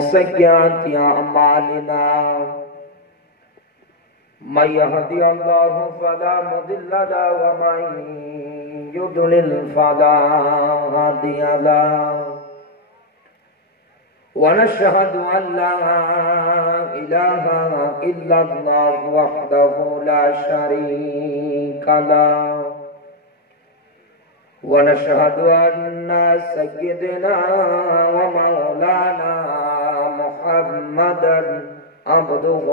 وسيئات أعمالنا من يهدي الله فلا مضل له ومن يضلل فلا هادي له ونشهد أن لا إله إلا الله وحده لا شريك له ونشهد أن سيدنا ومولانا محمدا عبده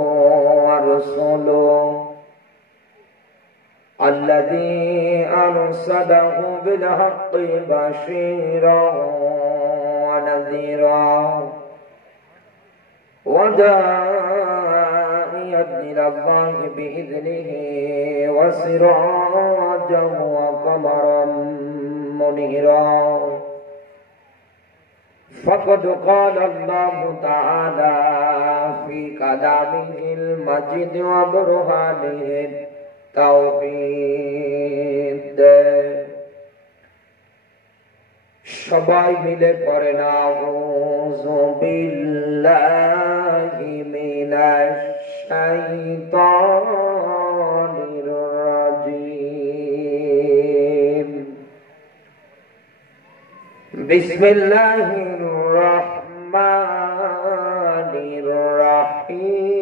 ورسوله الذي أرسله بالحق بشيرا ونذيرا وداعيا إلى الله بإذنه وسراجا وقمرا منيرا فقد قال الله تعالى في كلامه المجيد وبرهانه التوحيد সবাই মিলে পড়েন আউযু বিল্লাহি মিনাশ শাইতানির রাজীম বিসমিল্লাহির রহমানির রহিম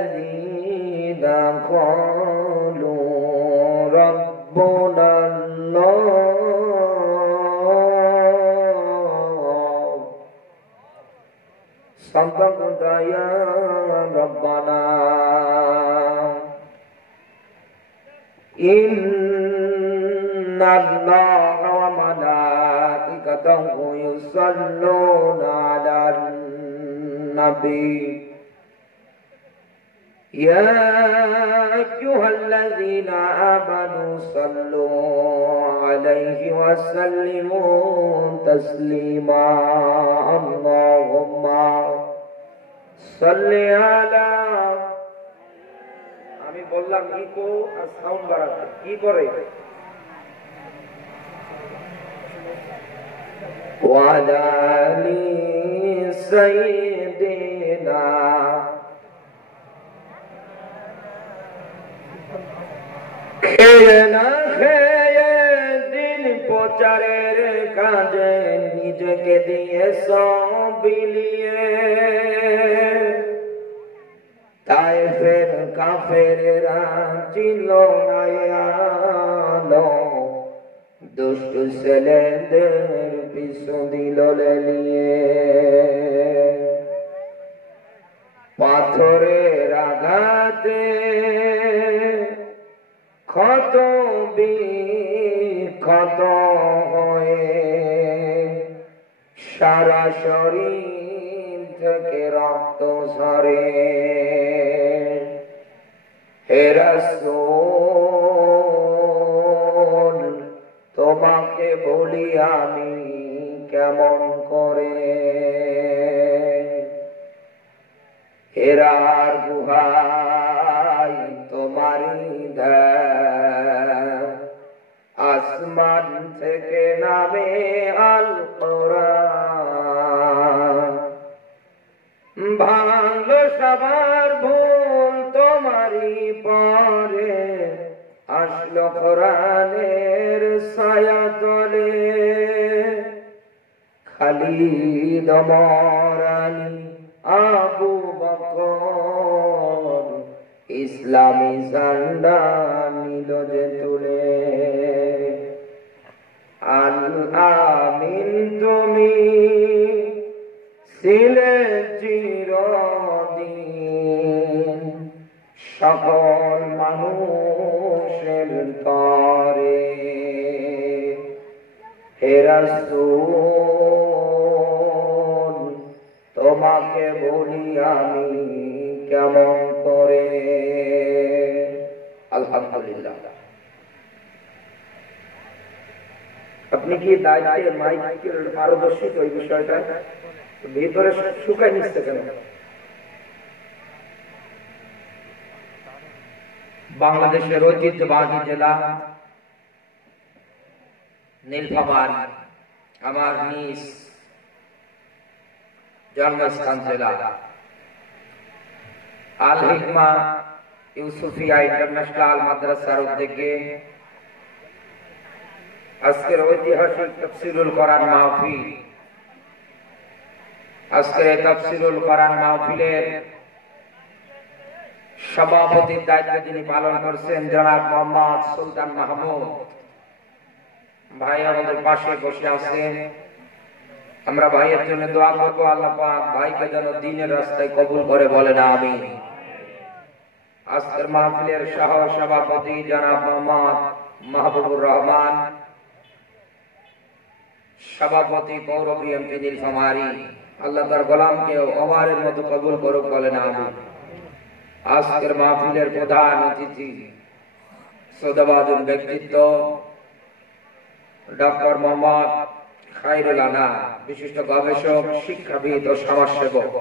الذين قالوا ربنا الله صدقت يا ربنا إن الله وملائكته يصلون على النبي يا أيها الذين آمنوا صلوا عليه وسلموا تسليما اللهم صل على আমি বললাম ইকো আর সাউন্ড বাড়াতে কি করে وعلى آل سيدنا খেয়ে না খেয়ে দিন প্রচারের কাজে নিজেকে দিয়ে সব বিলিয়ে তায়েফের কাফেরেরা ছিল না আলো দুষ্ট ছেলেদের পিছু দিল লেলিয়ে পাথরের আঘাতে ক্ষত বিক্ষত হয়ে সারা শরীর থেকে রক্ত ঝরে হে রাসূল তোমাকে বলি আমি কেমন করে হেরার গুহায় তোমারই আসমান থেকে নামে আল কোরআন ভাঙলো সবার ভুল তোমারই পরে আসলো কোরআনের ছায়া তলে খালিদ ওমর আলী আবু বকর ইসলামী ঝান্ডা নিল যে তুলে আল আমিন তুমি ছিলে চিরদিন সকল মানুষের তরে হে রাসূল তোমাকে বলি আমি কেমন করে আলহামদুলিল্লাহ আপনি কি দায়িত্বে মাইকের পারদর্শী ওই বিষয়টা ভিতরে শুকাই নিচ্ছে কেন বাংলাদেশের ঐতিহ্যবাহী জেলা নীলফামারী, আমার নিজ জন্মস্থান জেলা। আল হিকমা ইউসুফিয়া ইন্টারন্যাশনাল মাদ্রাসার উদ্যোগে আজকের ঐতিহাসিক তাফসীরুল কোরআন মাহফিল। আজকের এই তাফসীরুল কোরআন মাহফিলের সভাপতির দায়িত্ব যিনি পালন করছেন জনাব মোহাম্মদ সুলতান মাহমুদ ভাই আমাদের পাশে বসে আছেন। আমরা ভাইয়ের জন্য দোয়া করবো, আল্লাহ পাক ভাইকে যেন দ্বীনের রাস্তায় কবুল করে বলেন আমিন। আজকের মাহফিলের সহ সভাপতি জনাব মোহাম্মদ মাহবুবুর রহমান, সভাপতি পৌর বিএনপি নীলফামারী, আল্লাহ তার গোলামকে ওমরের মতো কবুল করুক বলেন আমিন। আজকের মাহফিলের প্রধান অতিথি শ্রদ্ধাভাজন ব্যক্তিত্ব ডক্টর মোহাম্মদ খায়রুল আনাম, বিশিষ্ট গবেষক, শিক্ষাবিদ ও সমাজসেবক।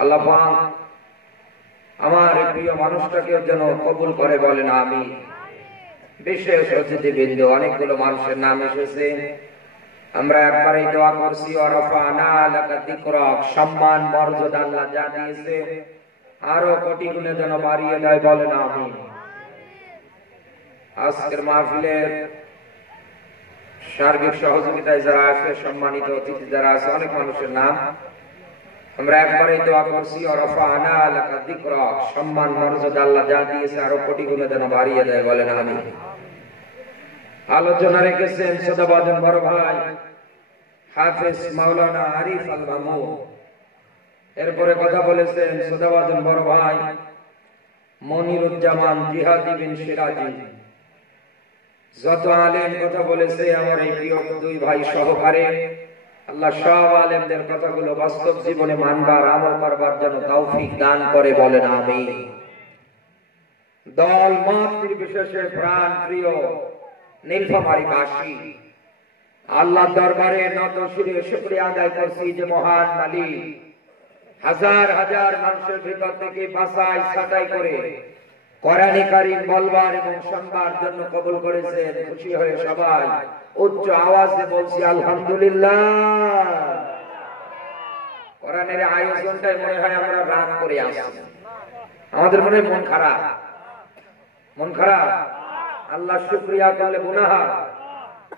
আল্লাহ পাক আমার প্রিয় মানুষটাকে যেন কবুল করে বলেন আমিন। বিশেষ অতিথিবৃন্দ, অনেকগুলো মানুষের নাম এসেছে, আমরা একবারই দোয়া করছি ওয়ারাফানা লাকা যিকরাক, সম্মান মর্যাদা আল্লাহ যা দিয়েছে আরো কোটি গুণে যেন বাড়িয়ে দেয় বলেন আমিন। আজকের মাহফিলের সার্বিক সহযোগিতায় যারা আছে, সম্মানিত অতিথি যারা আছে, অনেক মানুষের নাম আমরা একবারই দোয়া করছি ওয়ারাফানা লাকা যিকরাক, সম্মান মর্যাদা আল্লাহ যা দিয়েছে আরো কোটি গুণে যেন বাড়িয়ে দেয় বলেন আমিন। আলোচনা রেখেছেন শ্রদ্ধাভাজন বড় ভাই হাফেজ মাওলানা আরিফ আল মামুন। এরপরে কথা বলেছেন শ্রদ্ধাভাজন বড় ভাই মনিরুজ্জামান জিহাদি বিন সিরাজি। যত আলেম কথা বলেছে আমার এই প্রিয় দুই ভাই সহকারে, আল্লাহ সব আলেমদের কথাগুলো বাস্তব জীবনে মানবার, আমল করবার যেন তৌফিক দান করে বলেন আমিন। দল মত নির্বিশেষে প্রাণ প্রিয় নীলফামারীবাসী, আল্লাহ দরবারে নত শিরে শুকরিয়া আদায় করছি যে মহান মালিক হাজার হাজার মানুষের ভিতর থেকে বাছাই ছাঁটাই করে কোরআনে কারীম বলবার এবং শুনবার জন্য কবুল করেছেন। খুশি হয়ে সবাই উচ্চ আওয়াজে বলছি আলহামদুলিল্লাহ। কোরআনের আয়োজনটাই মনে হয় আমরা রাগ করে আসছি, আমাদের মনে মন খারাপ, মন খারাপ। আল্লাহ শুকরিয়া করলে গুনাহ,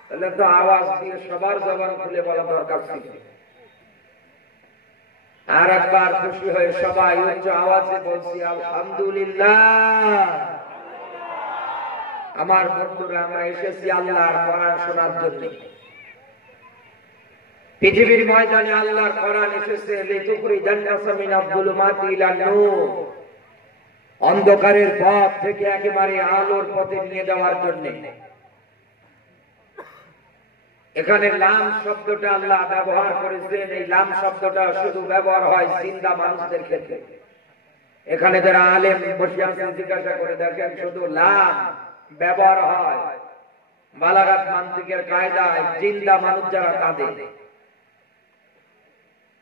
তাহলে তো আওয়াজ দিয়ে সবার জবান খুলে বলা দরকার ছিল। আর একবার খুশি হয়ে সবাই উচ্চ আওয়াজে বলছি আলহামদুলিল্লাহ। আমার বন্ধুরা, আমরা এসেছি আল্লাহর কোরআন শোনার জন্য। পৃথিবীর ময়দানে আল্লাহর কোরআন এসেছে লিতুখরিজান নাসা মিনাজ যুলুমাতি ইলান নূর, অন্ধকারের পথ থেকে একেবারে আলোর পথে নিয়ে যাওয়ার জন্য। এখানে লাম শব্দটা আল্লাহ ব্যবহার করেছেন। এই লাম শব্দটা শুধু ব্যবহার হয় জিন্দা মানুষদের ক্ষেত্রে। এখানে যারা আলেম বসে আছেন জিজ্ঞাসা করে দেখেন, শুধু লাম ব্যবহার হয় বালাগাত মানতিকের কায়দায় জিন্দা মানুষ যারা তাদের।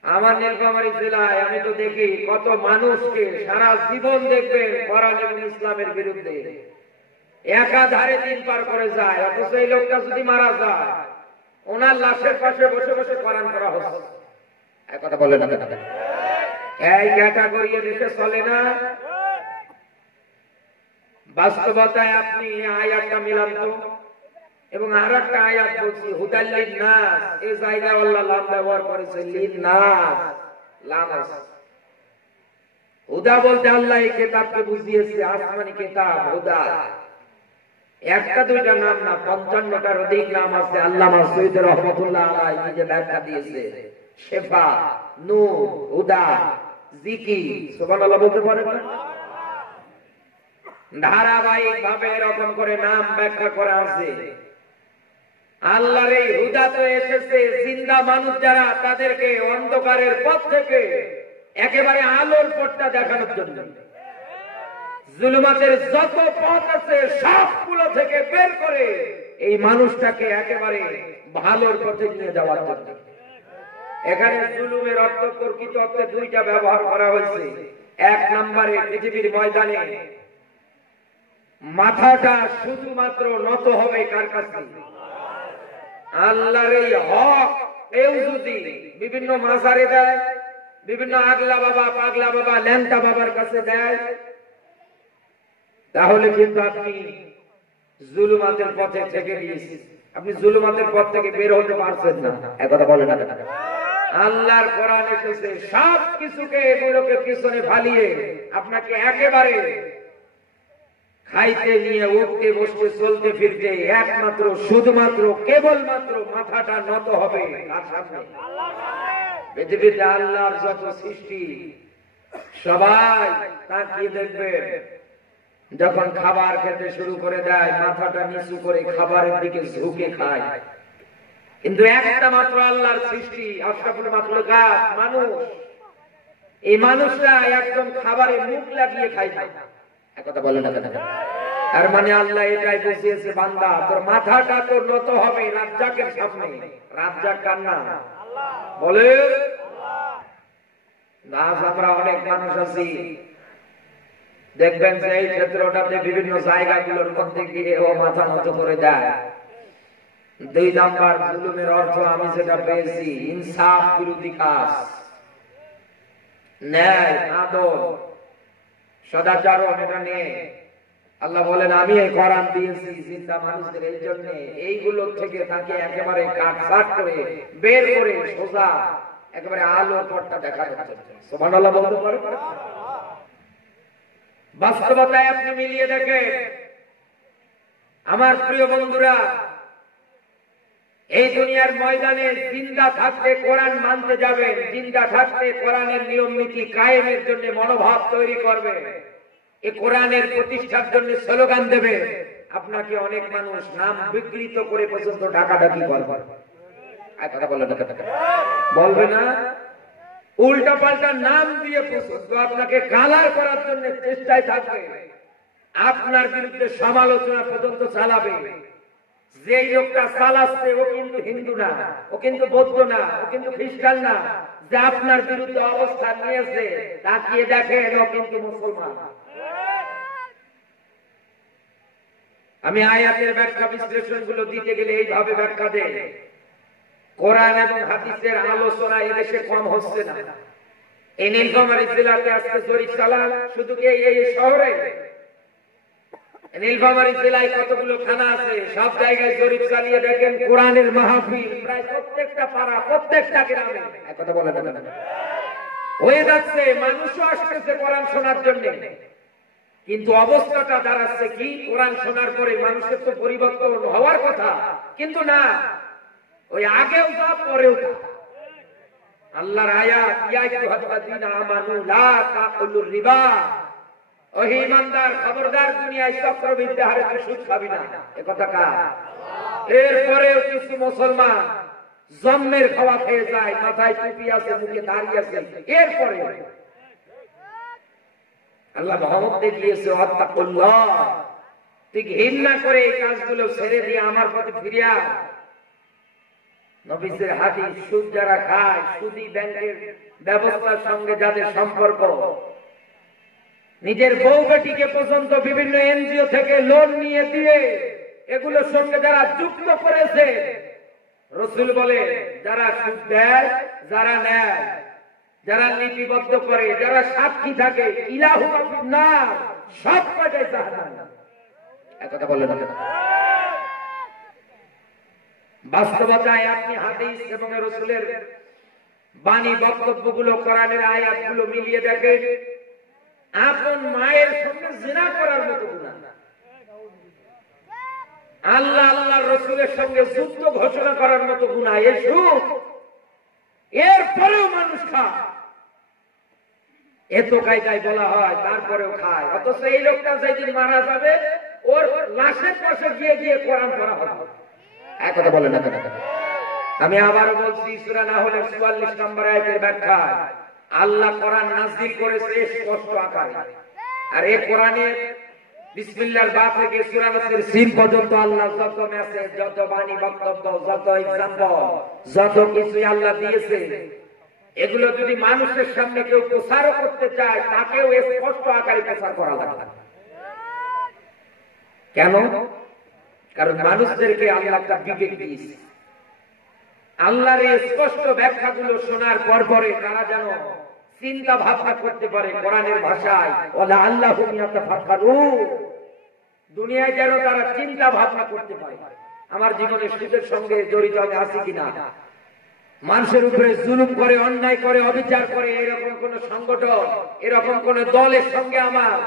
আমার নীলফামারী জেলায় আমি তো দেখি কত মানুষকে সারা জীবন দেখবেন কোরআন এবং ইসলামের বিরুদ্ধে একাধারে দিন পার করে যায়, অথচ এই লোকটা যদি মারা যায় ওনার লাশের পাশে বসে বসে কোরআন করা হচ্ছে। এক কথা বলে না, এই ক্যাটাগরি দেশে চলে না। বাস্তবতায় আপনি আয়াতটা মিলান তো, এবং আর একটা আয়াত বলছি হুদাল লিন্নাস, এই জায়গায় আল্লাহ লাম ব্যবহার করেছে লিন্নাস, লাম আছে। হুদা বলতে আল্লাহ এই কিতাবকে বুঝিয়েছে আসমানি কিতাব হুদা। একটা দুইটা নাম না, 55টার অধিক নাম আছে। আল্লামা সৈয়দ রহমাতুল্লাহ আলাইহি নিজে ব্যাখ্যা দিয়েছে, শেফা, নূর, হুদা, জিকির। সুবহানাল্লাহ বলতে পারেন না? ধারাবাহিক ভাবে এরকম করে নাম ব্যাখ্যা করা আছে। আল্লাহর এই হুদা তো এসেছে জিন্দা মানুষ যারা, তাদেরকে অন্ধকারের পথ থেকে একেবারে আলোর পথটা দেখানোর জন্য। জুলুমাতের যত পথ আছে সবগুলো থেকে বের করে এই মানুষটাকে একেবারে ভালোর পথে নিয়ে যাওয়ার জন্য। এখানে জুলুমের অর্থ প্রকৃত অর্থে দুইটা ব্যবহার করা হয়েছে। এক নম্বরে পৃথিবীর ময়দানে মাথাটা শুধুমাত্র নত হবে কার কাছে? আল্লাহর এই হক কেউ যদি বিভিন্ন মাজারে দেয়, বিভিন্ন আগলা বাবা, পাগলা বাবা, ল্যাংটা বাবার কাছে দেয়, তাহলে কিন্তু আপনি জুলুমাতের পথে থেকে গিয়েছেন। আপনি জুলুমাতের পথ থেকে বের হতে পারছেন না। একথা বলে না? আল্লাহর কোরআন এসেছে সব কিছুকে, এগুলোকে পিছনে ফালিয়ে আপনাকে একেবারে খাইতে নিয়ে, উঠতে বসতে, চলতে ফিরতে একমাত্র শুধুমাত্র কেবলমাত্র মাথাটা নত হবে তার সামনে। পৃথিবীতে আল্লাহর যত সৃষ্টি সবাই তাকিয়ে দেখবে, যখন খাবার খেতে শুরু করে দেয় মাথাটা নিচু করে খাবারের দিকে ঝুঁকে খায়। কিন্তু একটা মাত্র আল্লাহর সৃষ্টি আশরাফুল মাখলুকাত মানুষ, এই মানুষরা একদম খাবারে মুখ লাগিয়ে খায় না। একথা বলে না? তার মানে আল্লাহ এটাই বুঝিয়েছে, বান্দা তোর মাথাটা তো নত হবে রাজ্জাকের সামনে। রাজ্জাক কার নাম? বলে না। আমরা অনেক মানুষ আছি, দেখবেন যে এই ক্ষেত্রটাতে বিভিন্ন জায়গাগুলোর মধ্যে গিয়ে ও মাথা নত করে দেয়। 2 নাম্বার জুলুমের অর্থ আমি যেটা পেয়েছি, ইনসাফ বিরোধী কাজ, ন্যায়, আদল, সদাচরণ, এটা নিয়ে আল্লাহ বলেন আমি এই কোরআন দিয়েছি জিন্দা মানুষদের এই জন্য, এইগুলো থেকে তাকে একেবারে কাটছাট করে বের করে সোজা একেবারে আলোর পথটা দেখার জন্য। সুবহানাল্লাহ বলতে পারে? বাস্তবতায় আপনি মিলিয়ে দেখেন আমার প্রিয় বন্ধুরা, এই দুনিয়ার ময়দানে জিন্দা থাকতে কোরআন মানতে যাবেন, জিন্দা থাকতে কোরআনের নিয়ম নীতি কায়েমের জন্য মনোভাব তৈরি করবে, এই কোরআনের প্রতিষ্ঠার জন্য স্লোগান দেবে, আপনাকে অনেক মানুষ নাম বিকৃত করে পর্যন্ত ডাকাডাকি করবে। বলবে না? উল্টা পাল্টা নাম দিয়ে পর্যন্ত আপনাকে গালার করার জন্য চেষ্টায় থাকবে, আপনার বিরুদ্ধে সমালোচনা পর্যন্ত চালাবে। যেই লোকটা চালাচ্ছে ও কিন্তু হিন্দু না, ও কিন্তু বৌদ্ধ না, ও কিন্তু খ্রিস্টান না, যে আপনার বিরুদ্ধে অবস্থান নিয়েছে তাকিয়ে দেখেন ও কিন্তু মুসলমান। আমি আয়াতের ব্যাখ্যা বিশ্লেষণ গুলো দিতে গেলে এইভাবে ব্যাখ্যা দেয়, কোরআন এবং হাদিসের আলোচনা এদেশে কম হচ্ছে না। এই নীলফামারী জেলাতে আজকে জরিপ চালান, শুধু এই শহরে নীলফামারী জেলায় কতগুলো থানা আছে, সব জায়গায় জরিপ চালিয়ে দেখেন কোরআনের মাহফিল প্রায় প্রত্যেকটা পাড়া, প্রত্যেকটা গ্রামে কথা বলে হয়ে যাচ্ছে। মানুষও আসতেছে কোরআন শোনার জন্য, কিন্তু অবস্থাটা দাঁড়াচ্ছে কি, কোরআন শোনার পরে মানুষের তো পরিবর্তন হওয়ার কথা, কিন্তু না, ওই আগেও যা পরেও তা। আল্লাহর আয়াত, ইয়া আইয়ুহাল্লাযীনা আমানু লা তাকুলুর রিবা, ও হে ঈমানদার খবরদার দুনিয়ায় চক্রবৃদ্ধি হারে তুই সুদ খাবি না। এ কথা কার? এরপরেও কিছু মুসলমান জন্মের খাওয়া খেয়ে যায়, মাথায় টুপি আছে, মুখে দাড়ি আছে, এরপরে আল্লাহ মহম্মদ দিয়েছে ওয়াত্তাকুল্লাহ, তুই ঘৃণা করে এই কাজগুলো ছেড়ে দিয়ে আমার পথে ফিরে আয়। নবীর হাদিস, সুদ যারা খায়, সুদী ব্যাংকের ব্যবস্থার সঙ্গে যাদের সম্পর্ক, নিজের বউ বেটিকে পর্যন্ত বিভিন্ন এনজিও থেকে লোন নিয়ে দিয়ে এগুলোর সঙ্গে যারা যুক্ত করেছে, রাসূল বলে যারা সুদ দেয়, যারা নেয়, যারা লিপিবদ্ধ করে, যারা সাক্ষী থাকে, ইলাহু ফিন্নার, সব কাজে জাহান্নাম। একথা বলেন না? বাস্তবতায় আপনি হাদিস এবং রাসূলের বাণী বক্তব্যগুলো, কোরআনের আয়াতগুলো মিলিয়ে দেখেন, আপন মায়ের সঙ্গে জিনা করার মতো গুনাহ, আল্লাহ আল্লাহর রাসূলের সঙ্গে যুদ্ধ ঘোষণা করার মতো গুনাহ, এরপরেও মানুষ খায়। এত কায়দায় বলা হয়, তারপরেও খায়। অথচ এই লোকটা যেদিন মারা যাবে ওর লাশের পাশে গিয়ে গিয়ে কোরআন পড়া হবে। এক কথা বলেন না? আমি আবারও বলছি, সূরা নাহলের 44 নম্বর আয়াতের ব্যাখ্যা, আল্লাহ কোরআন নাযিল করেছে স্পষ্ট আকারে, আর এই কোরআনের বিসমিল্লাহর বা থেকে সূরা নাসের সিন পর্যন্ত আল্লাহ যত মেসেজ, যত বাণী বক্তব্য, যত এক্সাম্পল, যত কিছু আল্লাহ দিয়েছে, এগুলো যদি মানুষের সামনে কেউ প্রচার করতে চায়, তাকেও স্পষ্ট আকারে প্রচার করা লাগবে। কেন? কারণ মানুষদেরকে আল্লাহ একটা বিবেক দিয়েছে। আল্লাহর এই স্পষ্ট ব্যাখ্যাগুলো শোনার পরে তারা যেন চিন্তা ভাবনা করতে পারে কোরআনের ভাষায়, ওয়ালা আল্লাহুম ইয়াতাফাক্কারুন। দুনিয়ায় যেন তারা চিন্তা ভাবনা করতে পারে, আমার জীবনে সুদের সঙ্গে জড়িত আমি আছি কিনা, মানুষের উপরে জুলুম করে, অন্যায় করে, অবিচার করে, এরকম কোন সংগঠন, এরকম কোন দলের সঙ্গে আমার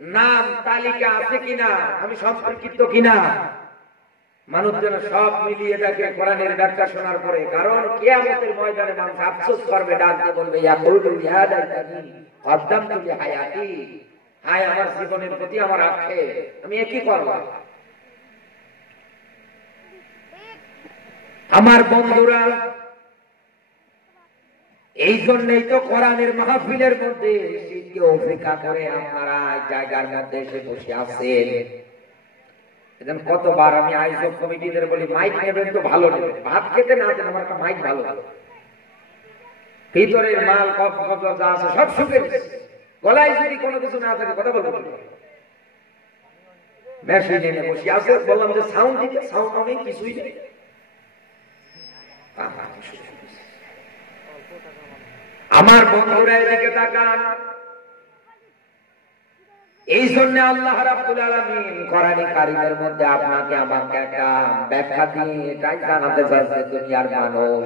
নাম তালিকা আছে কিনা, আমি সম্পর্কিত কিনা। মানুষ যেন সব মিলিয়ে দেখে কোরআনের ব্যাখ্যা শোনার পরে। কারণ কিয়ামতের ময়দানে মানুষ আফসোস করবে, ডাক দিয়ে বলবে, ইয়াকুলু ইয়া লাইতানি কদ্দামতু লিহায়াতি, হায় আমার জীবনের প্রতি আমার আক্ষেপ, আমি কি করব। আমার বন্ধুরা, এই জন্যই তো কোরআনের মাহফিলের মধ্যে শীতকে অপেক্ষা করে আপনারা জায়গার মধ্যে এসে বসে আছেন। কতবার আমি আয়োজক কমিটিদের বলি, মাইক নেবেন তো ভালো নেবেন, ভাত খেতে না দেন, আমার একটা মাইক ভালো, ভিতরের মাল কপ কপ যা আছে সব শুকে গলায় যদি কোনো কিছু না থাকে কথা বলবো। মেশিন এনে বসে আছে, বললাম যে সাউন্ড দিতে, সাউন্ড আমি কিছুই নেই। আমার বন্ধুরা এদিকে তাকান। এই জন্য আল্লাহ রাব্বুল আলামিন কোরআনে কারীমের মধ্যে আপনাকে আমাকে একটা ব্যাখ্যা দিয়ে এটাই জানাতে চাইছে, দুনিয়ার মানুষ,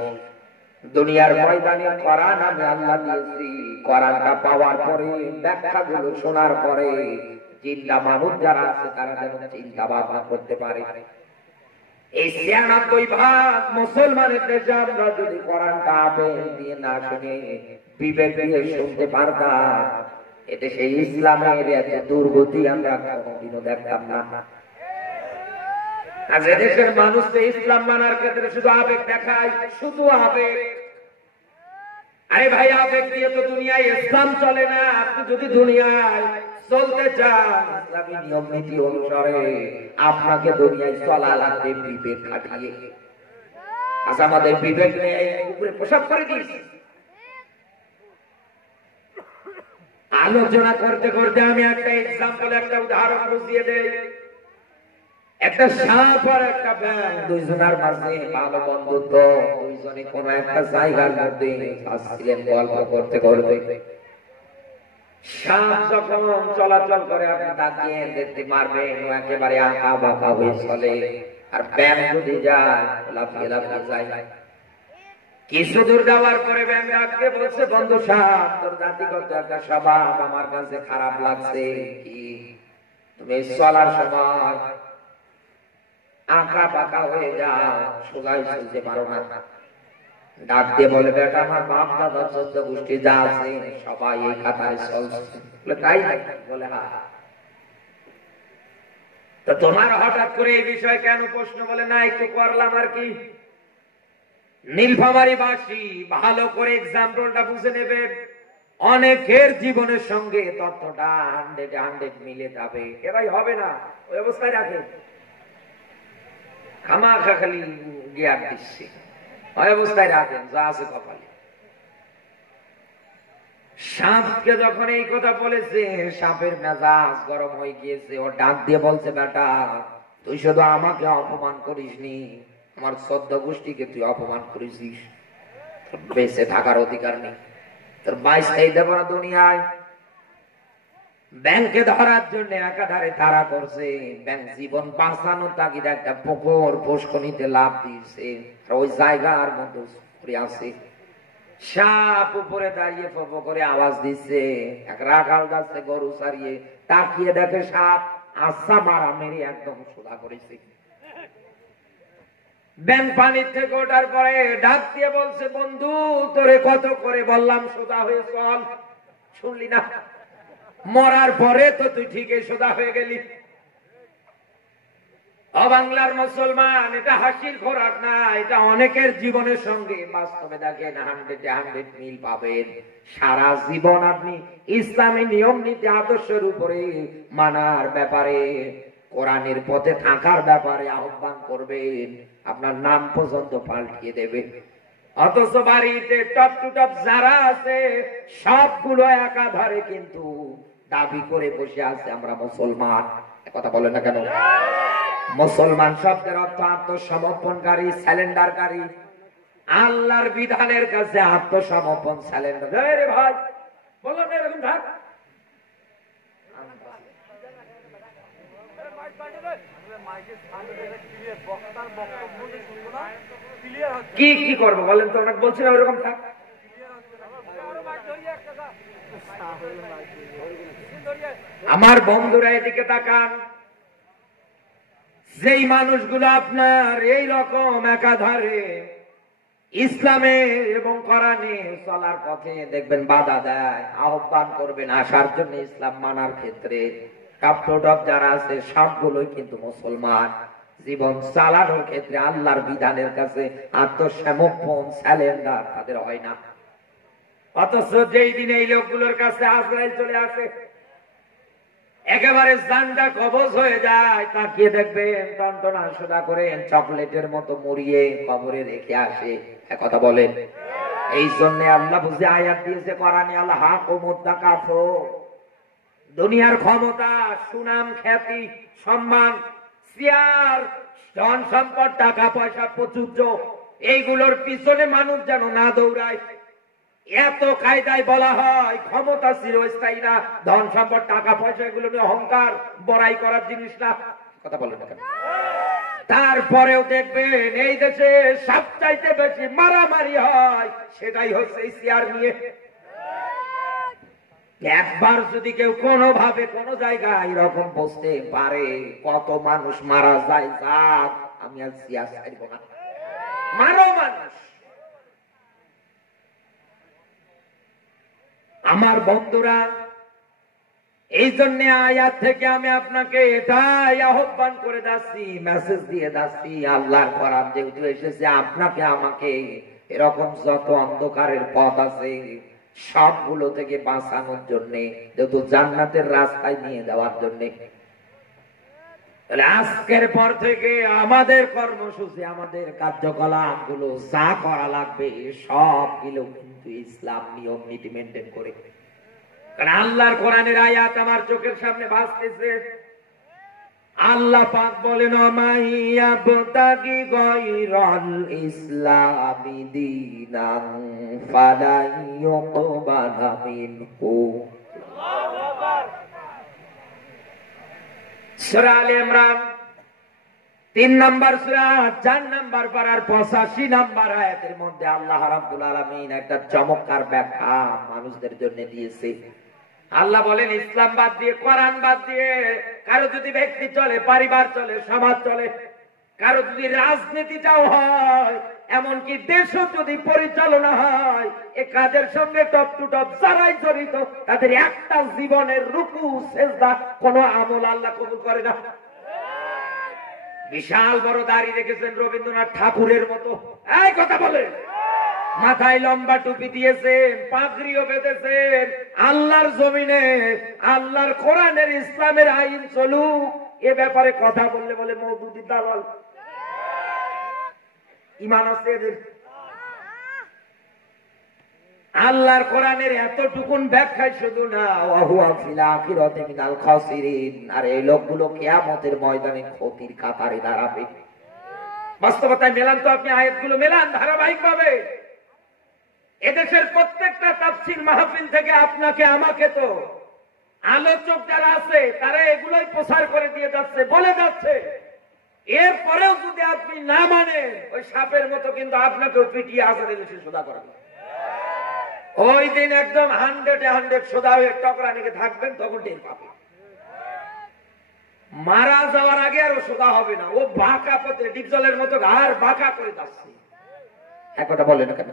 দুনিয়ার ময়দানে কোরআন আমি আল্লাহ দিয়েছি। কোরআনটা পাওয়ার পরে, ব্যাখ্যাগুলো শোনার পরে জিন্দা মানুষ যারা আছে তারা যেন চিন্তা ভাবনা করতে পারে। এই ৯৬% মুসলমানের দেশে আমরা যদি কোরআনটা আবেগ দিয়ে না শুনে বিবেক দিয়ে শুনতে পারতাম, এতে সেই ইসলামের এত দুর্গতি আমরা কোনদিনও দেখতাম না। আজ দেশের মানুষ তো ইসলাম মানার ক্ষেত্রে শুধু আবেগ দেখায়, শুধু আবেগ। আরে ভাই, আবেগ দিয়ে তো দুনিয়ায় ইসলাম চলে না। আপনি যদি দুনিয়ায় চলতে চান ইসলামী নিয়ম নীতি অনুসারে, আপনাকে দুনিয়ায় চলা লাগবে বিবেক খাটিয়ে। আজ আমাদের বিবেক নিয়ে উপরে প্রসাদ করে দিয়েছে। আলোচনা করতে করতে আমি একটা এক্সাম্পল, একটা উদাহরণ বুঝিয়ে দেই। একটা সাপ আর একটা ব্যাঙ, দুইজনের মাঝে ভালো বন্ধুত্ব। দুইজনে কোন একটা জায়গার মধ্যে আসছিলেন গল্প করতে করতে। সাপ যখন চলাচল করে আপনি তাকিয়ে দেখতে পারবেন ও একেবারে আঁকা বাঁকা হয়ে চলে, আর ব্যাঙ যদি যায় লাফিয়ে লাফিয়ে যায়। কিছু দূর যাওয়ার পরে ব্যাঙ ডাকতে বলছে, বন্ধু সাপ, তোর জাতিগত একটা স্বভাব আমার কাছে খারাপ লাগছে। কি তুমি চলার সময় আঁকা বাঁকা হয়ে যাও, সোজাই চলতে পারো না। ডাক দিয়ে বলে, বেটা আমার বাপ দাদা ১৪ গোষ্ঠী যা আছে সবাই এই কাতারে চলছে। তাই বলে, হ্যাঁ। তো তোমার হঠাৎ করে এই বিষয় কেন প্রশ্ন? বলে, না একটু করলাম আর কি। নীলফামারী বাসী ভালো করে এক্সাম্পলটা বুঝে নেবে। অনেকের জীবনের সঙ্গে তথ্যটা 100 মিলে যাবে। এরাই হবে না, ওই অবস্থায় রাখে, খামাখা খালি জ্ঞান দিচ্ছে, ওই অবস্থায় রাখেন যা আছে কপালে। সাপকে যখন এই কথা বলেছে, সাপের মেজাজ গরম হয়ে গিয়েছে। ও ডাক দিয়ে বলছে, বেটা তুই শুধু আমাকে অপমান করিসনি, আমার ১৪ গোষ্ঠীকে তুই অপমান করেছিস। বেঁচে থাকার অধিকার নেই, তোর বাইশটাই দেব না দুনিয়ায়। ব্যাংকে ধরার জন্য একাধারে তারা করছে। ব্যাংক জীবন বাঁচানোর তাগিদে একটা পুকুর পুষ্করিতে লাভ দিয়েছে, ওই জায়গার মধ্যে আছে। সাপ উপরে দাঁড়িয়ে ফো করে আওয়াজ দিচ্ছে। এক রাখাল যাচ্ছে গরু সারিয়ে, তাকিয়ে দেখে সাপ আচ্ছা মারা মেরে একদম সোজা করেছে। ব্যাংক পানির থেকে ওঠার পরে ডাক দিয়ে বলছে, বন্ধু তোরে কত করে বললাম সোজা হয়ে চল, শুনলি না? মরার পরে তো তুই ঠিকই সোজা হয়ে গেলি। বাংলার মুসলমান, এটা হাসির খোরাক না, এটা অনেকের জীবনের সঙ্গে বাস্তবে দেখেন 100 মিল পাবেন। সারা জীবন আপনি ইসলামী নিয়ম নীতি আদর্শের উপরে মানার ব্যাপারে, কোরআনের পথে থাকার ব্যাপারে আহ্বান করবেন, আপনার নাম পর্যন্ত পাল্টিয়ে দেবে। অথচ বাড়িতে টপ টু টপ যারা আছে সবগুলো একাধারে কিন্তু দাবি করে বসে আছে আমরা মুসলমান। কথা বলেন না কেন? মুসলমান শব্দের অর্থ আত্মসমর্পণকারী, স্যালেন্ডারকারী, আল্লাহর বিধানের কাছে আত্মসমর্পণ, স্যালেন্ডার। রে ভাই বলো না এরকম থাক। কি কি করবো বলেন তো? অনেক বলছি না ওইরকম থাক। আমার বন্ধুরা এদিকে তাকান, যেই মানুষগুলো আপনার এই রকম একাধারে ইসলামে এবং কোরআনে চলার পথে দেখবেন বাধা দেয়, আহ্বান করবেন আসার জন্য ইসলাম মানার ক্ষেত্রে, টপ যারা আছে সবগুলোই কিন্তু মুসলমান। জীবন চালানোর ক্ষেত্রে আল্লাহর বিধানের কাছে আত্মসমর্পণ, স্যালেন্ডার তাদের হয় না। অথচ যেই দিন এই লোকগুলোর কাছে আজরাইল চলে আসে, একেবারে জানটা কবজ হয়ে যায়, তাকিয়ে দেখবেন টনটনা সোজা করে চকলেটের মতো মুড়িয়ে কবরে রেখে আসে। কথা বলেন। এই জন্য আল্লাহ বুঝে আয়াত দিয়েছে কোরআনে, আল্লাহ হাকুমুত্তাকাসুর, দুনিয়ার ক্ষমতা, সুনাম, খ্যাতি, সম্মান, চেয়ার, ধন সম্পদ, টাকা পয়সা, প্রাচুর্য, এইগুলোর পিছনে মানুষ যেন না দৌড়ায়। এত কায়দায় বলা হয় ক্ষমতা চিরস্থায়ী না, ধন সম্পদ, টাকা পয়সা এগুলো নিয়ে অহংকার, বড়াই করার জিনিস না। কথা বলেন না কেন? তারপরেও দেখবেন এই দেশে সবচাইতে বেশি মারামারি হয়, সেটাই হচ্ছে এই চেয়ার নিয়ে। একবার যদি কেউ কোনোভাবে কোনো জায়গায় এরকম বসতে পারে, কত মানুষ মারা যায়, যাক আমি আর চেয়ার ছাড়ব না, মারো মানুষ। আমার বন্ধুরা, এই জন্য আয়াত থেকে আমি আপনাকে এটাই আহ্বান করে যাচ্ছি, মেসেজ দিয়ে যাচ্ছি, আল্লাহর কোরআন যেহেতু এসেছে, আপনাকে আমাকে এরকম যত অন্ধকারের পথ আছে সবগুলো থেকে বাঁচানোর জন্য, যেহেতু জান্নাতের রাস্তায় নিয়ে যাওয়ার জন্য। আজকের পর থেকে আমাদের কর্মসূচি, আমাদের কার্যকলাপ গুলো যা করা লাগবে সবগুলো কিন্তু ইসলাম নিয়ম নীতি মেনটেন করে। কারণ আল্লাহর কোরআনের আয়াত আমার চোখের সামনে ভাসতেছে। আল্লাহ পাক বলেন, মাইয়াবতাগি গায়রাল ইসলামি দীনান ফালা ইউকবালা মিনহু। সূরা আলে ইমরান 3 নম্বর সূরা 4 নম্বর পারার 85 নম্বর আয়াতের মধ্যে আল্লাহ রাব্বুল আলামিন একটা চমৎকার ব্যাখ্যা মানুষদের জন্য দিয়েছে। আল্লাহ বলেন, ইসলাম বাদ দিয়ে, কোরআন বাদ দিয়ে কারো যদি ব্যক্তি চলে, পরিবার চলে, সমাজ চলে, কারো যদি রাজনীতিটাও হয়, এমনকি দেশও যদি পরিচালনা হয়, এ কাজের সঙ্গে টপ টু টপ যারাই জড়িত, তাদের একটা জীবনের রুকু সেজদা কোনো আমল আল্লাহ কবুল করে না। বিশাল বড় দাড়ি রেখেছেন রবীন্দ্রনাথ ঠাকুরের মতো, এই কথা বলে, মাথায় লম্বা টুপি দিয়েছেন, পাগড়িও বেঁধেছেন, আল্লাহর জমিনে আল্লাহর কোরআনের ইসলামের আইন চলুক, এ ব্যাপারে কথা বললে বলে মওদুদি দালাল। ঈমান আছে এদের? আল্লাহর কোরআনের এতটুকুন ব্যাখ্যায় শুধু না, ওয়াহুয়া ফিল আখিরাতি মিনাল খাসিরিন, আর এই লোকগুলো কিয়ামতের ময়দানে ক্ষতির কাতারে দাঁড়াবে। বাস্তবতায় মেলান তো, আপনি আয়াতগুলো মেলান ধারাবাহিকভাবে। এদেশের প্রত্যেকটা তাফসীর মাহফিল থেকে আপনাকে আমাকে তো আলোচক যারা আছে তারা এগুলোই প্রচার করে দিয়ে যাচ্ছে, বলে যাচ্ছে। এরপরেও যদি আপনি না মানেন, ওই সাপের মতো কিন্তু আপনাকেও পিটিয়ে আসারে দেশে সোজা করাবে। ওই দিন একদম 100-100 সোজা হয়ে টকরানিকে থাকবেন, তখন টের পাবে। মারা যাওয়ার আগে আরো সোজা হবে না, ও বাঁকা পথে ডিপজলের মতো ঘাড় বাঁকা করে যাচ্ছে। এক কথা বলেন কেন?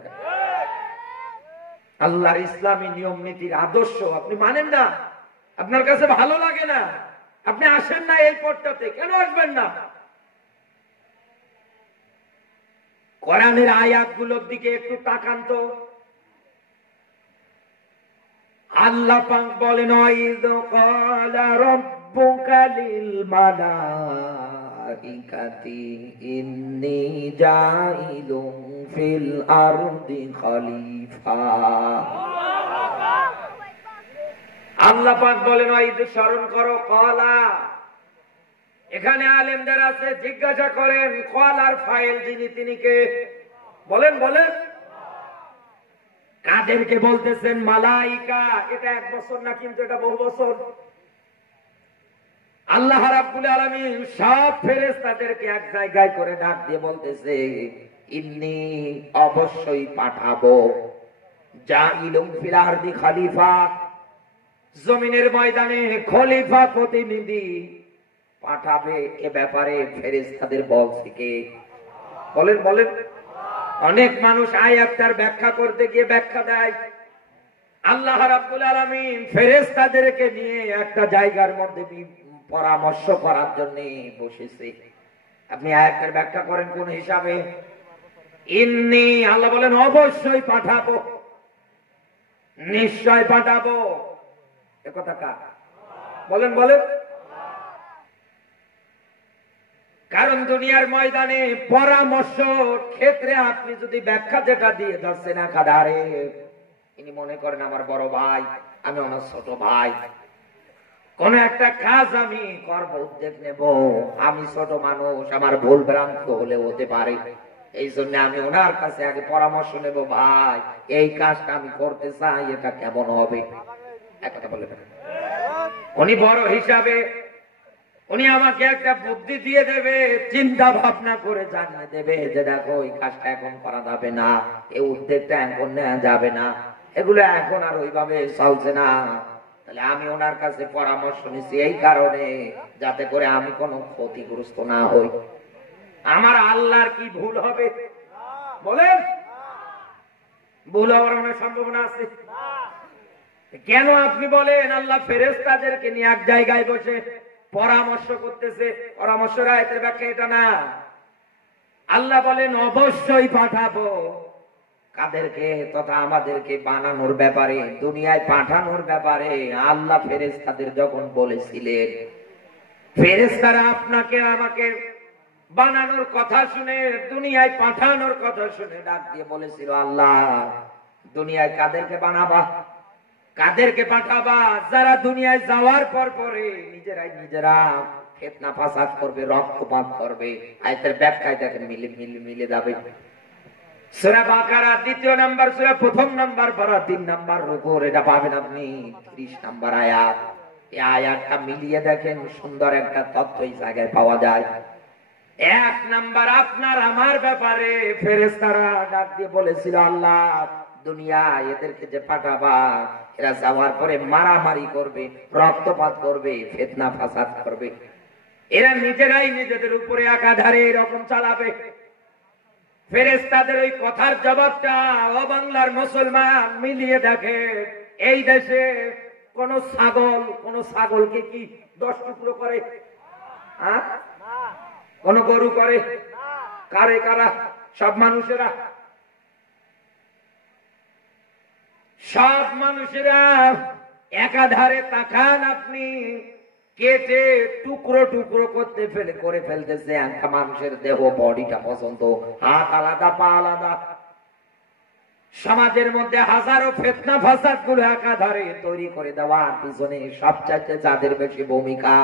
আল্লাহর ইসলামী নিয়ম নীতির আদর্শ আপনি মানেন না, আপনার কাছে ভালো লাগে না, আপনি আসেন না এই পথটাতে। কেন আসবেন না? কোরআনের আয়াতগুলোর দিকে একটু তাকান তো। আল্লাহ পাক বলেন, ওয়াইদ ক্বালা রাব্বুকা লিল মালাইকাতি ইন্নী জাইলুন ফিল আরদি খলিফা। আল্লাহ পাক বলেন, ওয়াইদ স্মরণ করো, ক্বালা এখানে আলেমদের আছে, জিজ্ঞাসা করেন কল আর ফাইল যিনি তিনি কে? বলেন বলেন। কাদেরকে বলতেছেন? মালাইকা। এটা 1 বছর না, কিন্তু এটা বহু বছর। আল্লাহ রাব্বুল আলামিন সব ফেরেশতাদেরকে এক জায়গায় করে ডাক দিয়ে বলতেছে, ইন্নী অবশ্যই পাঠাবো জাইলুম ফিল আরদি খলিফা, জমিনের ময়দানে খলিফা প্রতিনিধি পাঠাবে। এ ব্যাপারে ফেরেশতাদের বলছে কে? বলেন বলেন। অনেক মানুষ আয়াতটার ব্যাখ্যা করতে গিয়ে ব্যাখ্যা দেয় আল্লাহ রাব্বুল আলামিন ফেরেশতাদেরকে নিয়ে একটা জায়গার মধ্যে পরামর্শ করার জন্য বসেছে। আপনি আয়াতের ব্যাখ্যা করেন কোন হিসাবে? ইন্নী, আল্লাহ বলেন অবশ্যই পাঠাবো, নিশ্চয় পাঠাবো। এ কথা কার? বলেন বলেন। কারণ দুনিয়ার ময়দানে পরামর্শ ক্ষেত্রে আপনি যদি ব্যাখ্যা যেটা দিয়ে ধরছেন একাধারে, ইনি মনে করেন আমার বড় ভাই, আমি ওনার ছোট ভাই, কোন একটা কাজ আমি করব, উদ্যোগ নেব, আমি ছোট মানুষ, আমার ভুল ভ্রান্তি হলে হতে পারে, এই জন্য আমি ওনার কাছে আগে পরামর্শ নেব, ভাই এই কাজটা আমি করতে চাই, এটা কেমন হবে? একটা বলে উনি বড় হিসাবে উনি আমাকে একটা বুদ্ধি দিয়ে দেবে, চিন্তা ভাবনা করে জানিয়ে দেবে যে দেখো এই কাজটা এখন করা যাবে না, এই উদ্যোগটা এখন নেওয়া যাবে না, এগুলো এখন আর ওইভাবে চলছে না। তাহলে আমি ওনার কাছে পরামর্শ নিছি এই কারণে, যাতে করে আমি কোনো ক্ষতিগ্রস্ত না হই। আমার আল্লাহর কি ভুল হবে? বলেন। ভুল হওয়ার অনেক সম্ভাবনা আছে। কেন আপনি বলেন আল্লাহ ফেরেশতাদেরকে নিয়ে এক জায়গায় বসে পরামর্শ করতেছে? পরামর্শ আয়াতের ব্যাখ্যা এটা না। আল্লাহ বলেন অবশ্যই পাঠাবো। কাদেরকে? তথা আমাদেরকে বানানোর ব্যাপারে, দুনিয়ায় পাঠানোর ব্যাপারে আল্লাহ ফেরেশতাদের যখন বলেছিলেন, ফেরেশতারা আপনাকে আমাকে বানানোর কথা শুনে, দুনিয়ায় পাঠানোর কথা শুনে ডাক দিয়ে বলেছিল, আল্লাহ দুনিয়ায় কাদেরকে বানাবা, কাদেরকে পাঠাবা? যারা দুনিয়ায় যাওয়ার পর পরে নিজেরা ফিতনা ফাসাদ করবে, রক্তপাত করবে। আয়াতের ব্যাখ্যায় দেখেন মিলে যাবে। সূরা বাকারা 2 নাম্বার সূরা 1 নাম্বার পারা 3 নাম্বার রুকু, এটা পাবেন আপনি 30 নাম্বার আয়াত। এই আয়াতটা মিলিয়ে দেখেন, সুন্দর একটা তথ্য এই জায়গায় পাওয়া যায়। 1 নাম্বার আপনার আমার ব্যাপারে ফেরেশতারা ডাক দিয়ে বলেছিল, আল্লাহ দুনিয়ায় এদেরকে যে পাঠাবা, এরা যাওয়ার পরে মারামারি করবে, রক্তপাত করবে, ফিতনা ফাসাদ করবে, এরা নিজেরাই নিজেদের উপরে একাধারে এরকম চালাবে। ফেরেশতাদের ওই কথার জবাবটা ও বাংলার মুসলমান মিলিয়ে দেখে, এই দেশে কোন ছাগলকে কি 10 টুকরো করে? কোন গরু করে? কারে? কারা? সব মানুষেরা। সব মানুষেরা একাধারে তাকান আপনি, কেটে টুকরো টুকরো করে ফেলতেছে। একটা মানুষের দেহ, বডিটা পছন্দ, হাত আলাদা, পা আলাদা। সমাজের মধ্যে হাজারো ফিতনা ফাসাদ গুলো একাধারে তৈরি করে দেওয়ার পিছনে সবচাইতে যাদের বেশি ভূমিকা,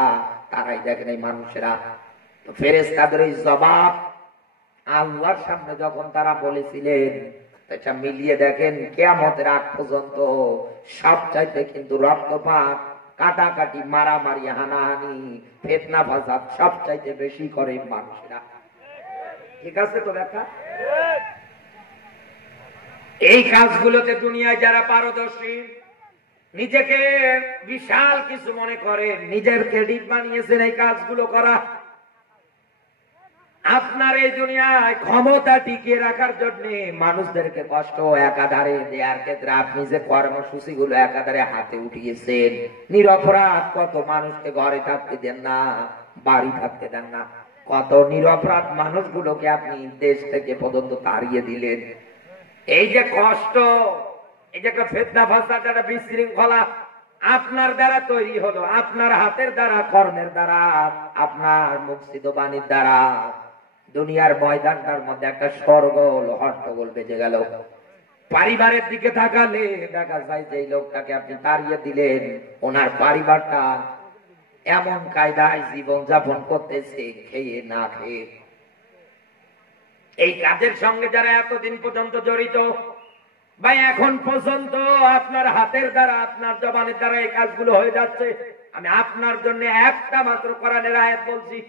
তারাই দেখেন এই মানুষেরা। তো ফেরেশতাদের এই জবাব আল্লাহর সামনে যখন তারা বলেছিলেন, এটা মিলিয়ে দেখেন কিয়ামতের আগ পর্যন্ত সবচাইতে কিন্তু রক্তপাত, কাটাকাটি, মারামারি, হানাহানি, ফিতনা ফাসাদ সবচাইতে বেশি করে মানুষেরা। ঠিক আছে তো ব্যাখ্যা? এই কাজগুলোতে দুনিয়ায় যারা পারদর্শী, নিজেকে বিশাল কিছু মনে করে, নিজের ক্রেডিট বানিয়েছেন এই কাজগুলো করা। আপনার এই দুনিয়ায় ক্ষমতা টিকিয়ে রাখার জন্য মানুষদেরকে কষ্ট একাধারে দেওয়ার ক্ষেত্রে আপনি যে কর্মসূচি গুলো একাধারে হাতে উঠিয়েছেন, নিরপরাধ কত মানুষকে ঘরে থাকতে দেন না, বাড়ি থাকতে দেন না, কত নিরপরাধ মানুষগুলোকে আপনি দেশ থেকে পর্যন্ত তাড়িয়ে দিলেন। এই যে কষ্ট, এই যে একটা ফিতনা ফাসাদ, একটা বিশৃঙ্খলা আপনার দ্বারা তৈরি হলো, আপনার হাতের দ্বারা, কর্মের দ্বারা, আপনার মুখস্থিত বাণীর দ্বারা দুনিয়ার ময়দানটার মধ্যে একটা শোরগোল, হট্টগোল বেজে গেল। পরিবারের দিকে তাকালে দেখা যায় যে লোকটাকে আপনি তাড়িয়ে দিলেন, ওনার পরিবারটা এমন কায়দায় জীবন যাপন করতেছে, খেয়ে না খেয়ে। এই কাজের সঙ্গে যারা এতদিন পর্যন্ত জড়িত, ভাই এখন পর্যন্ত আপনার হাতের দ্বারা, আপনার জবানের দ্বারা এই কাজগুলো হয়ে যাচ্ছে, আমি আপনার জন্য একটা মাত্র কোরআনের আয়াত বলছি।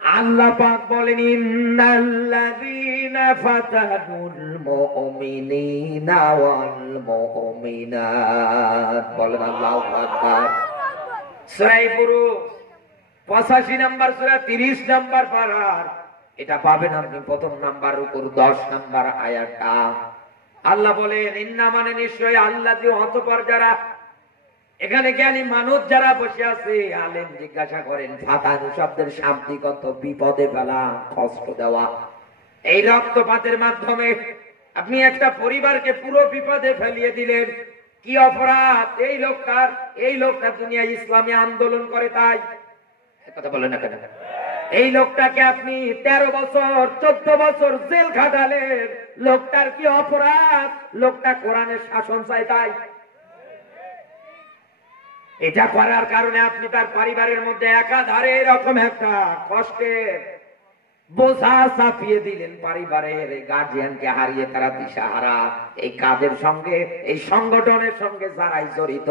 আল্লাহ পাক বলেন, ইন্নাল্লাযীনা ফাতানুল মুমিনিনা ওয়াল মুমিনাত, বলেন আল্লাহু আকবার। সূরা বুরুজ 85 নম্বর সূরা 30 নম্বর পারার, এটা পাবেন আপনি প্রথম নাম্বার উপর 10 নম্বর আয়াতটা। আল্লাহ বলেন, ইন্না মানে নিশ্চয়ই, আল্লাযী অতঃপর যারা, এখানে জ্ঞানী মানুষ যারা বসে আছে, আলেম জিজ্ঞাসা করেন, ফাতানু শব্দের শাব্দিক অর্থ বিপদে ফেলা, কষ্ট দেওয়া। এই রক্তপাতের মাধ্যমে আপনি একটা পরিবারকে পুরো বিপদে ফেলিয়ে দিলেন। কি অপরাধ এই লোকটার দুনিয়ায় ইসলামী আন্দোলন করে, তাই কথা বলেন না কেন? এই লোকটাকে আপনি 13 বছর 14 বছর জেল খাটালেন, লোকটার কি অপরাধ? লোকটা কোরআনের শাসন চায়, তাই এটা করার কারণে আপনি তার পরিবারের মধ্যে একাধারে এরকম একটা কষ্টের বোঝা চাপিয়ে দিলেন। পরিবারের গার্জিয়ানকে হারিয়ে তারা দিশাহারা। এই কাজের সঙ্গে, এই সংগঠনের সঙ্গে যারাই জড়িত,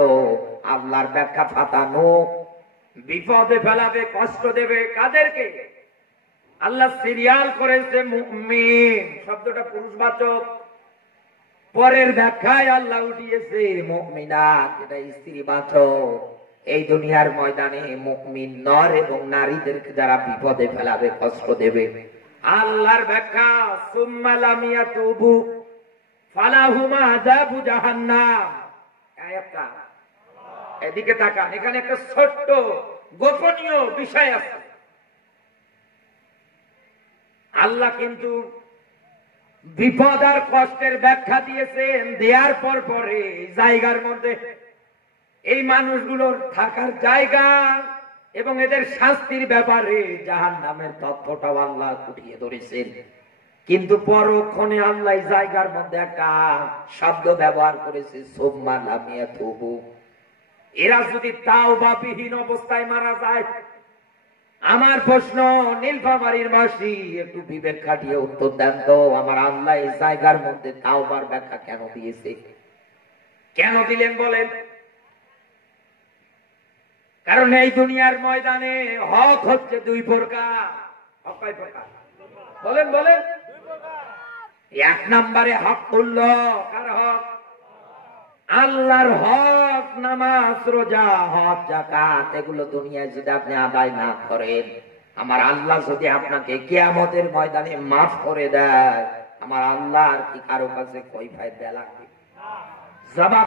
আল্লাহর ব্যাখ্যা ফাতানো, বিপদে ফেলাবে, কষ্ট দেবে। কাদেরকে? আল্লাহ সিরিয়াল করেছে মুমিন, শব্দটা পুরুষবাচক। পরের ব্যাখ্যায় আল্লাহ উঠিয়েছে মুমিনাত, এটা স্ত্রীবাচক। এই দুনিয়ার ময়দানে মুমিন নর এবং নারীদেরকে যারা বিপদে ফেলাবে, কষ্ট দেবে। আল্লাহর ব্যাখ্যা, সুম্মা লাম ইয়াতুবু ফালাহুম আযাবু জাহান্নাম। আয়াতটা এদিকে তাকান, এখানে একটা ছোট্ট গোপনীয় বিষয় আছে। আল্লাহ কিন্তু বিপদ আর কষ্টের ব্যাখ্যা দিয়েছেন, দেওয়ার পরে জায়গার মধ্যে এই মানুষগুলোর থাকার জায়গা এবং এদের শাস্তির ব্যাপারে জাহান্নামের তথ্যটাও আল্লাহ উঠিয়ে ধরেছেন। কিন্তু পরক্ষণে আল্লাহ জায়গার মধ্যে একটা শব্দ ব্যবহার করেছে, সুম্মা লাম ইয়াতুবু। এরা যদি তাওবাবিহীন অবস্থায় মারা যায়, আমার প্রশ্ন, নীলফামারীর বাসী একটু বিবেক খাটিয়ে উত্তর দেন তো, আমার আল্লাহ এই জায়গার মধ্যে তাওবার ব্যাখ্যা কেন দিয়েছে? কেন দিলেন বলেন? কারণ এই দুনিয়ার ময়দানে হক হচ্ছে দুই প্রকার। হক কয় প্রকার? বলেন বলেন। এক নম্বরে হকুল্লাহ, কার হক? আল্লাহর হক, নামাজ, রোজা, হজ, যাকাত, এগুলো দুনিয়ায় যদি আপনি আদায় না করেন, আমার আল্লাহ যদি আপনাকে কিয়ামতের ময়দানে মাফ করে দেয়, আমার আল্লাহর কি কারো কাছে কৈফিয়ত দেয়া লাগবে? জবাব